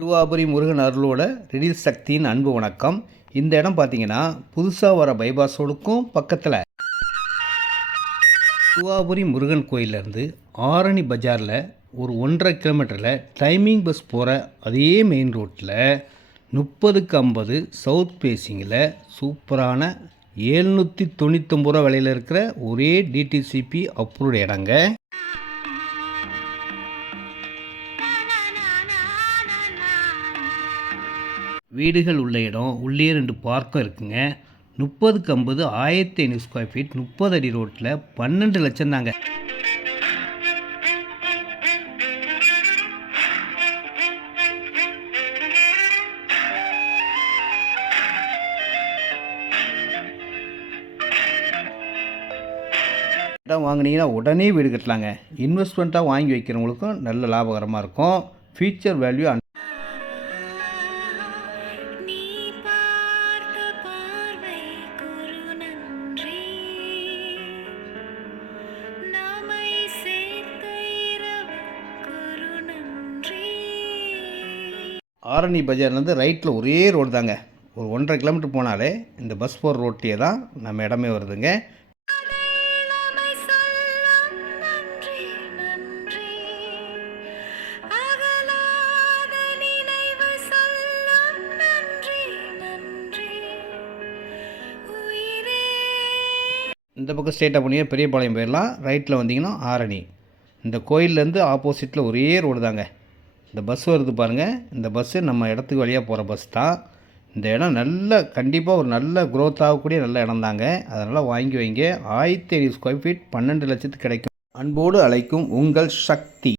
திருவாபுரி முருகன் அருளோட ரெடில் சக்தியின் அன்பு வணக்கம். இந்த இடம் பார்த்தீங்கன்னா புதுசாக வர பைபாஸ் ரோடுக்கும் பக்கத்தில் திருவாபுரி முருகன் கோயிலேருந்து ஆரணி பஜாரில் ஒரு 1.5 கிலோமீட்டரில் டைமிங் பஸ் போகிற அதே மெயின் ரோட்டில் 30/50 சவுத் பேசிங்கில் சூப்பரான 799 ரூபா விலையில் இருக்கிற ஒரே டிடிசிபி அப்ரூவ்டு இடங்க. வீடுகள் உள்ள இடம், உள்ளே 2 பார்க்கும் இருக்குங்க. 30/50 1500 ஸ்கொயர் ஃபீட் 30 அடி ரோட்டில் 12 லட்சம் தாங்க. இடம் வாங்கினீங்கன்னா உடனே வீடு கட்டலாங்க. இன்வெஸ்ட்மெண்ட்டாக வாங்கி வைக்கிறவங்களுக்கும் நல்ல லாபகரமாக இருக்கும். ஃபியூச்சர் வேல்யூ ஆரணி பஜார்லேருந்து ரைட்டில் ஒரே ரோடு தாங்க. ஒரு 1.5 கிலோமீட்டர் போனாலே இந்த பஸ் போகிற ரோட்டியே தான் நம்ம இடமே வருதுங்க. இந்த பக்கம் ஸ்ட்ரெயிட்டாக போனீங்கன்னா பெரியபாளையம் போயிடலாம். ரைட்டில் வந்தீங்கன்னா ஆரணி. இந்த கோயிலேருந்து ஆப்போசிட்டில் ஒரே ரோடு தாங்க. இந்த பஸ் வருது பாருங்கள், இந்த பஸ்ஸு நம்ம இடத்துக்கு வழியாக போகிற பஸ் தான். இந்த இடம் நல்ல கண்டிப்பாக ஒரு நல்ல க்ரோத் ஆகக்கூடிய நல்ல இடம் தாங்க. அதனால் வாங்கி வைங்க. 1500 ஸ்கொயர் ஃபீட் 12 லட்சத்துக்கு கிடைக்கும். அன்போடு அழைக்கும் உங்கள் சக்தி.